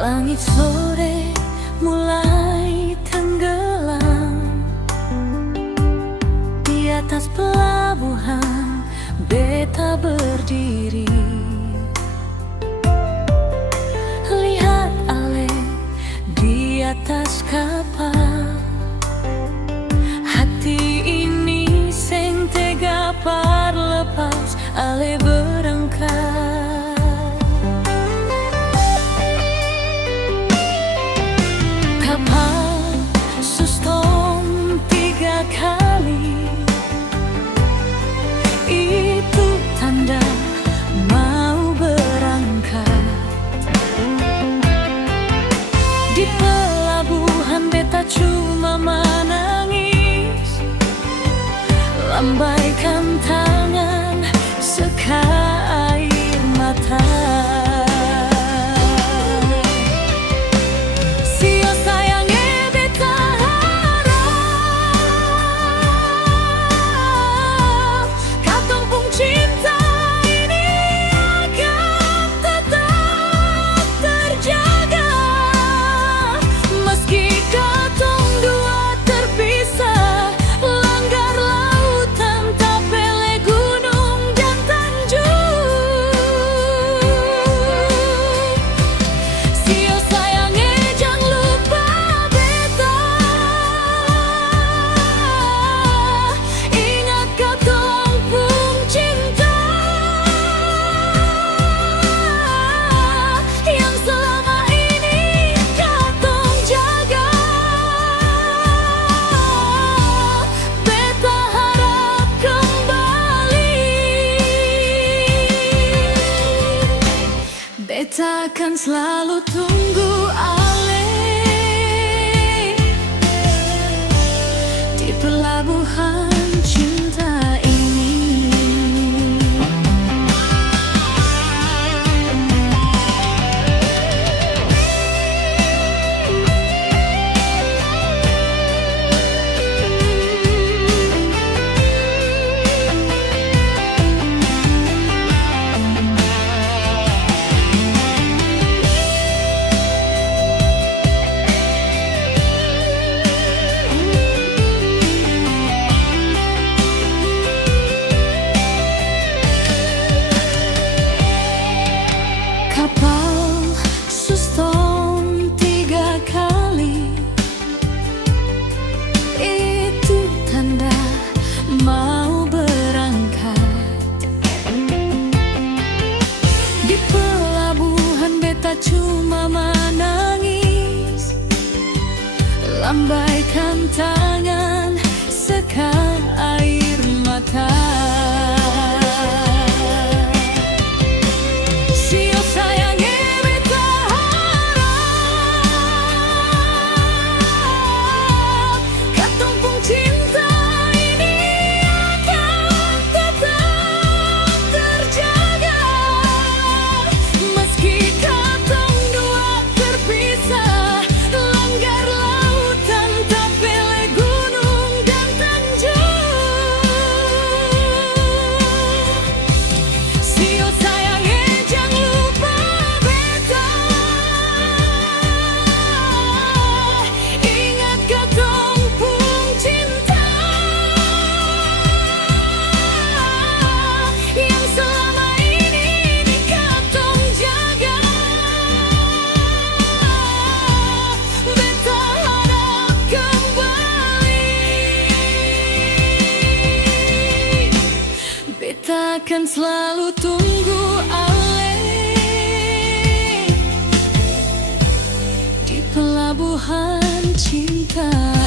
Langit sore mulai tenggelam. Di atas pelabuhan beta berdiri. Lihat ale di atas kapal. Hati ini sing tega parlepas ale berangkat. Kapal sustom 3 kali, itu tanda mau berangkat. Di pelabuhan beta cuma menangis, lambaikan tangan seka air mata. Beta akan selalu tunggu ale di pelabuhan cinta ini. Kapal sustom 3 kali, itu tanda mau berangkat. Di pelabuhan beta cuma menangis, lambaikan tangan seka air mata. Beta akan selalu tunggu ale di pelabuhan cinta.